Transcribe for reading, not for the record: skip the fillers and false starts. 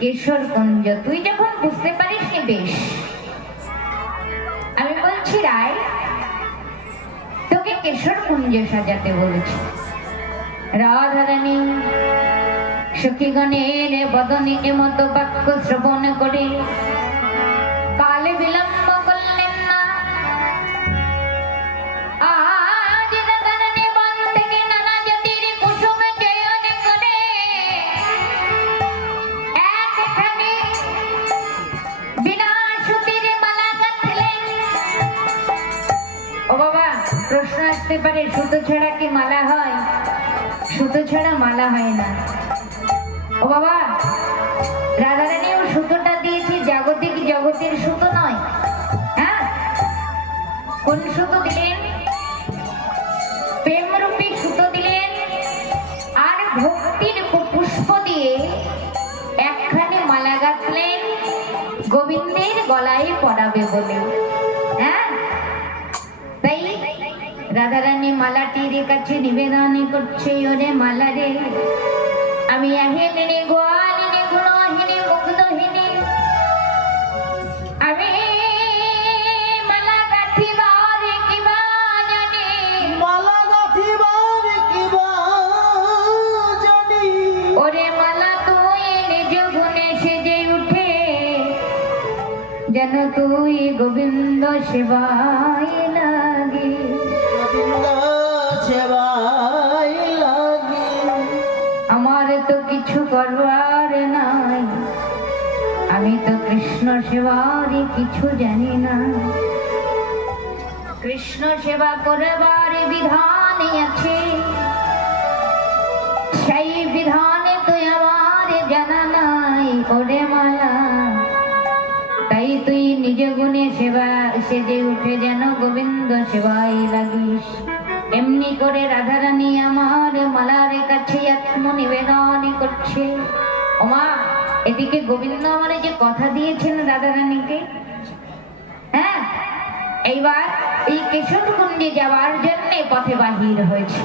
কেশর কুঞ্জ। তুই যখন বুঝতে পারিস নি বেশ, আমি বলছি রায় তোকে কেশর কুঞ্জ সাজাতে বলেছি। রাধারানী সখীগণের বদনে মতো বাক্য শ্রবণ করে কাল বিলম্ব করলেন না। আজ রাধারানী বন থেকে নানা জাতির কুসুম চয়ন করে একখানি বিনা সুতির মালা গাঁথলেন। ও বাবা, প্রশ্ন আসতে পারে সুতো ছাড়া কি মালা হয়? সুতো ছাড়া মালা হয় না। ও বাবা, রাধারানীও সুতোটা দিয়েছি জাগতিক জগতের সুতো নয়। হ্যাঁ, কোন সুতো দিলেন? প্রেমরূপী সুতো দিলেন, আর ভক্তির পুষ্প দিয়ে একখানি মালা গাঁথলেন গোবিন্দের গলায় পরাবে বলে। হ্যাঁ, তাই রাধারানী মালাটির কাছে নিবেদন করছে, ওরে মালা রে, আমি আহিনী গোয়ালিনী গুণহীনী মুগ্ধহীনী, আমি মালা গাঁথিবার কিবা জানি, মালা গাঁথিবার কিবা জানি। ওরে মালা তুই নিজ গুণে সেজে উঠে, যেন তুই গোবিন্দ সেবায় লাগে। গোবিন্দ সেবায় লাগে। আমার তো কিছু করবার নাই, আমি তো কৃষ্ণ সেবার কিছু জানি না। কৃষ্ণ সেবা করবার বিধান আছে, সেই বিধানে তো আমার জানা নাই। ওরে মালা, তাই তুই নিজ গুণে সেবা সেজে উঠে যেন গোবিন্দ সেবায় লাগিস। এমনি করে রাধারানী আমার মালার কাছে আত্মনিবেদন করছে। ওমা, এদিকে গোবিন্দ আমার যে কথা দিয়েছেন রাধারানীকে, হ্যাঁ, এইবার এই কেশর কুঞ্জে যাওয়ার জন্য পথে বাহির হয়েছে।